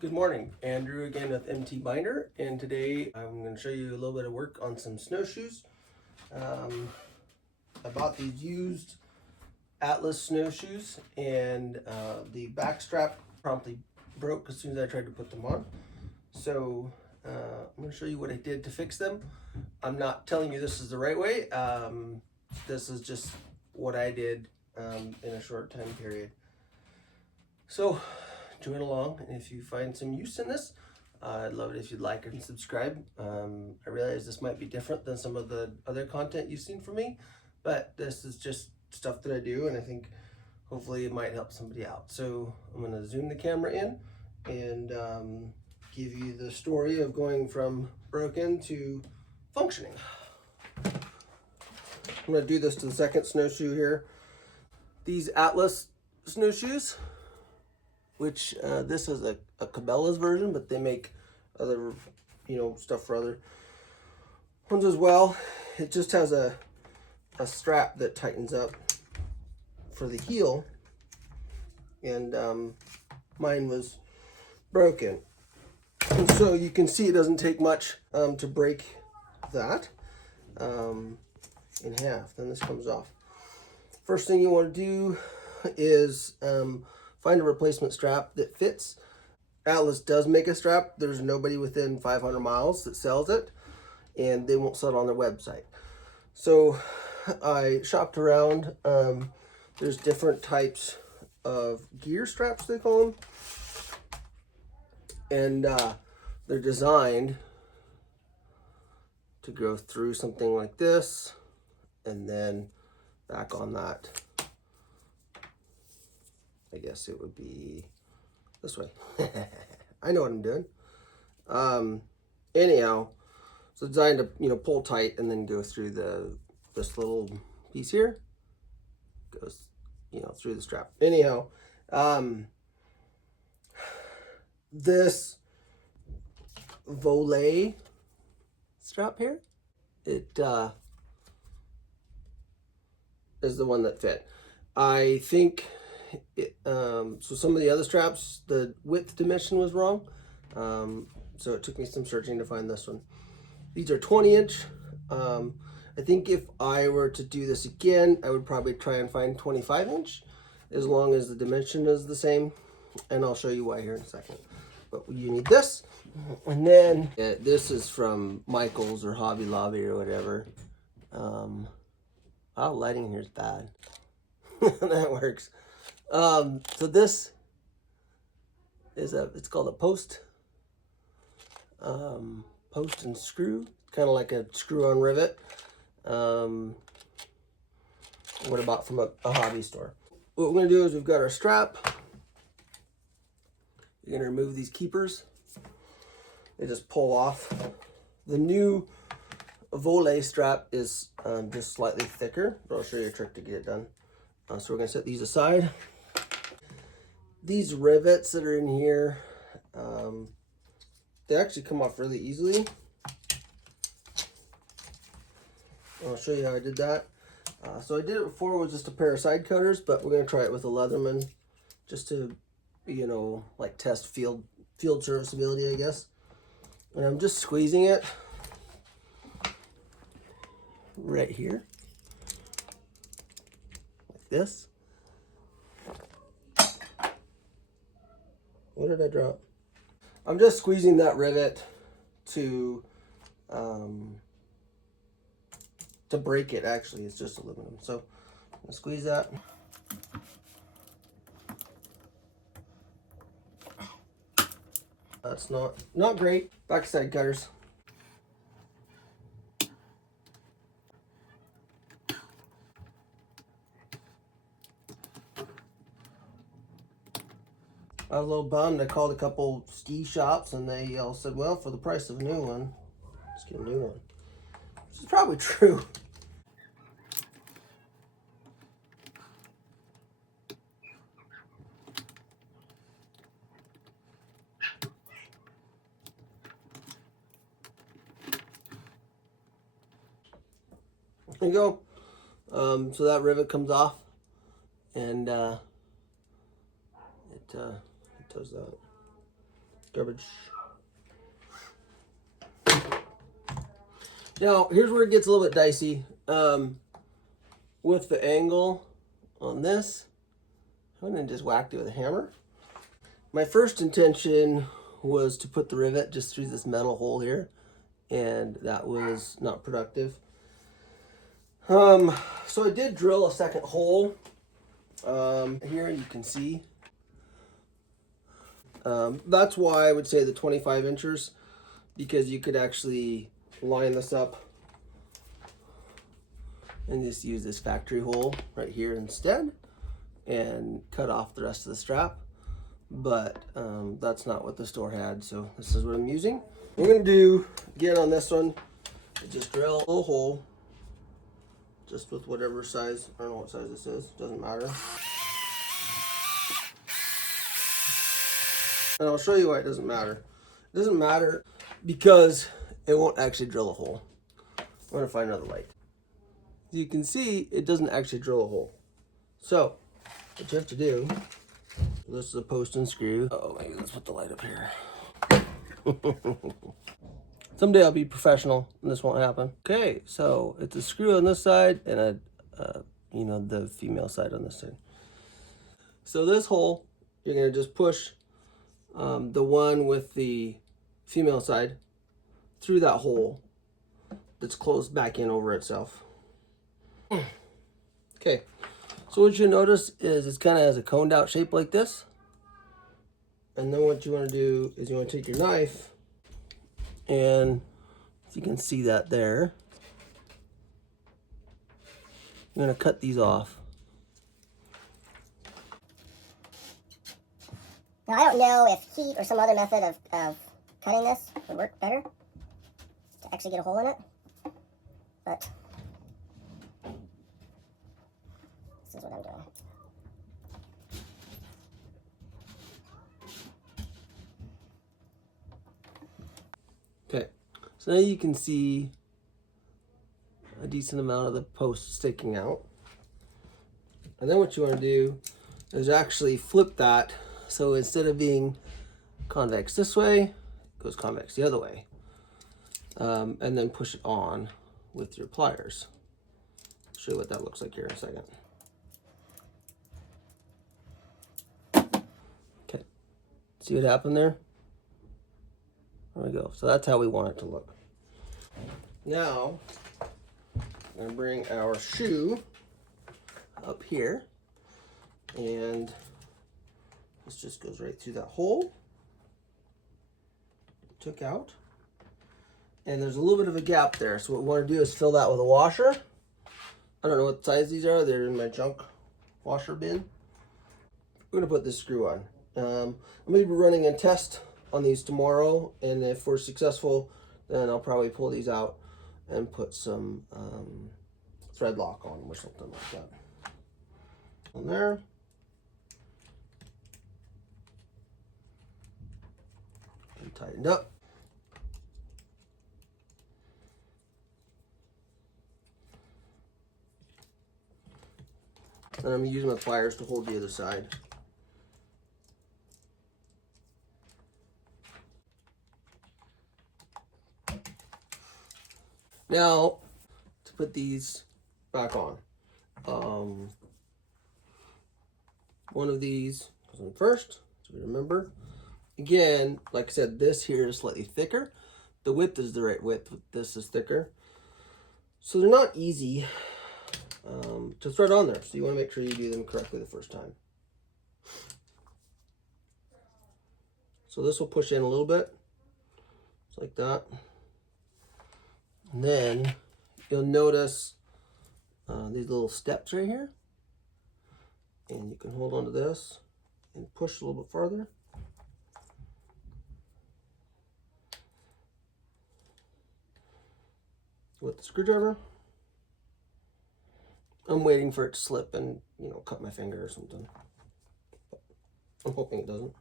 Good morning, Andrew again with MT Binder, and today I'm going to show you a little bit of work on some snowshoes. I bought these used Atlas snowshoes, and the back strap promptly broke as soon as I tried to put them on. So I'm going to show you what I did to fix them. I'm not telling you this is the right way. This is just what I did in a short time period. So join along, and if you find some use in this, I'd love it if you'd like and subscribe. I realize this might be different than some of the other content you've seen from me, but this is just stuff that I do, and I think hopefully it might help somebody out. So I'm going to zoom the camera in and give you the story of going from broken to functioning. I'm going to do this to the second snowshoe here. These Atlas snowshoes, which this is a Cabela's version, but they make other, stuff for other ones as well. It just has a strap that tightens up for the heel, and mine was broken. And so you can see it doesn't take much to break that in half. Then this comes off. First thing you want to do is find a replacement strap that fits. Atlas does make a strap. There's nobody within 500 miles that sells it, and they won't sell it on their website. So I shopped around. There's different types of gear straps, they call them, and they're designed to go through something like this and then back on that. I guess it would be this way. I know what I'm doing. Anyhow, so it's designed to pull tight and then go through this little piece here. Goes through the strap. Anyhow, this Voile strap here, it is the one that fit. I think so some of the other straps, the width dimension was wrong, so it took me some searching to find this one. These are 20-inch. I think if I were to do this again, I would probably try and find 25-inch, as long as the dimension is the same, and I'll show you why here in a second. But you need this, and then this is from Michael's or Hobby Lobby or whatever. Lighting here is bad. That works. So this is it's called a post and screw, kind of like a screw-on rivet. What about from a hobby store? What we're gonna do is we've got our strap. You're gonna remove these keepers. They just pull off. The new Voile strap is just slightly thicker, but I'll show you a trick to get it done. So we're gonna set these aside. These rivets that are in here, they actually come off really easily. I'll show you how I did that. So I did it before with just a pair of side cutters, but we're gonna try it with a Leatherman, just to, like test field serviceability, I guess. And I'm just squeezing it right here, like this. What did I drop? I'm just squeezing that rivet to break it. Actually, it's just aluminum. So I'm gonna squeeze that. That's not great. Backside cutters. I was a little bummed. I called a couple ski shops and they all said, well, for the price of a new one, just get a new one. Which is probably true. There you go. So that rivet comes off, and it does that. Garbage. Now, here's where it gets a little bit dicey. With the angle on this, I went and just whacked it with a hammer. My first intention was to put the rivet just through this metal hole here, and that was not productive. So I did drill a second hole. Here you can see. That's why I would say the 25 inches, because you could actually line this up and just use this factory hole right here instead and cut off the rest of the strap. But that's not what the store had, so this is what I'm using. What we're gonna do again on this one is just drill a little hole, just with whatever size, I don't know what size this is, doesn't matter. And I'll show you why it doesn't matter. It doesn't matter because it won't actually drill a hole. I'm gonna find another light. As you can see, it doesn't actually drill a hole. So what you have to do, this is a post and screw. Oh, maybe let's put the light up here. Someday I'll be professional and this won't happen. Okay, so it's a screw on this side and you know, the female side on this side. So this hole, you're gonna just push the one with the female side through that hole that's closed back in over itself. Okay, so what you notice is it's kind of has a coned out shape like this. And then what you want to do is you want to take your knife, and if you can see that there, you're going to cut these off. Now I don't know if heat or some other method of cutting this would work better to actually get a hole in it, but this is what I'm doing. Okay, so now you can see a decent amount of the post sticking out. And then what you want to do is actually flip that, so instead of being convex this way, it goes convex the other way. And then push it on with your pliers. I'll show you what that looks like here in a second. Okay, see what happened there? There we go. So that's how we want it to look. Now, I'm going to bring our shoe up here, and this just goes right through that hole. Took out. And there's a little bit of a gap there. So what we want to do is fill that with a washer. I don't know what size these are. They're in my junk washer bin. We're going to put this screw on. I'm going to be running a test on these tomorrow, and if we're successful, then I'll probably pull these out and put some thread lock on them or something like that. On there. And tightened up. And I'm using my pliers to hold the other side. Now, to put these back on, one of these goes on first, so we remember. Again, like I said, this here is slightly thicker. The width is the right width, this is thicker. So they're not easy to thread on there, so you want to make sure you do them correctly the first time. So this will push in a little bit, just like that. And then you'll notice these little steps right here, and you can hold onto this and push a little bit farther. With the screwdriver. I'm waiting for it to slip and, you know, cut my finger or something. But I'm hoping it doesn't.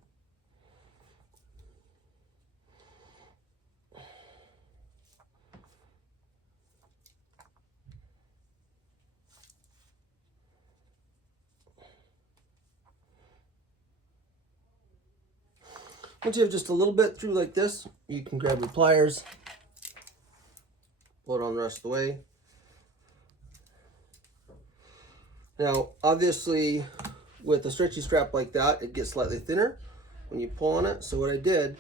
Once you have just a little bit through like this, you can grab your pliers, pull it on the rest of the way. Now, obviously, with a stretchy strap like that, it gets slightly thinner when you pull on it. So what I did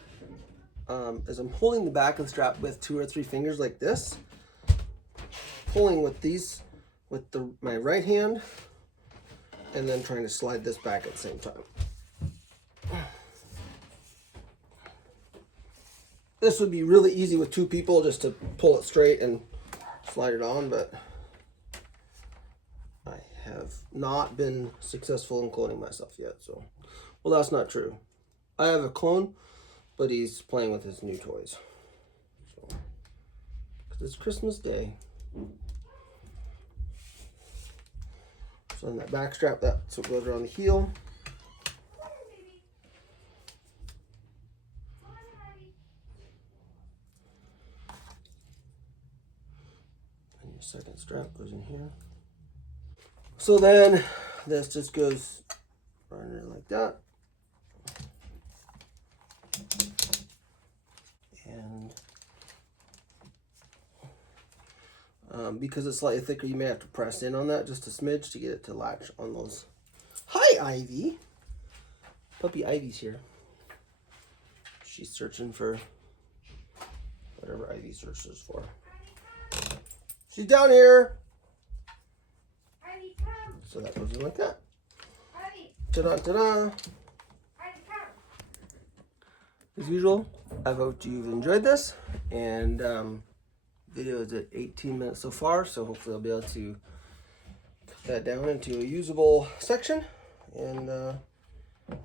is I'm holding the back of the strap with 2 or 3 fingers like this, pulling with these with my right hand, and then trying to slide this back at the same time. This would be really easy with 2 people, just to pull it straight and slide it on, but I have not been successful in cloning myself yet. So, well, that's not true. I have a clone, but he's playing with his new toys. So, 'cause it's Christmas Day. So on that back strap, that's what goes around the heel. And your second strap goes in here. So then this just goes right in there like that. And because it's slightly thicker, you may have to press in on that just a smidge to get it to latch on those. Hi, Ivy. Puppy Ivy's here. She's searching for whatever Ivy searches for. She's down here. Ivy, come. So that goes in like that. Ivy, Ta-da, ta-da. Ivy, come. As usual, I hope you've enjoyed this, and video is at 18 minutes so far, so hopefully I'll be able to cut that down into a usable section. And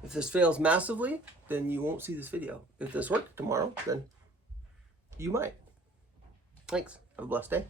if this fails massively, then you won't see this video. If this worked tomorrow, then you might. Thanks. Have a blessed day.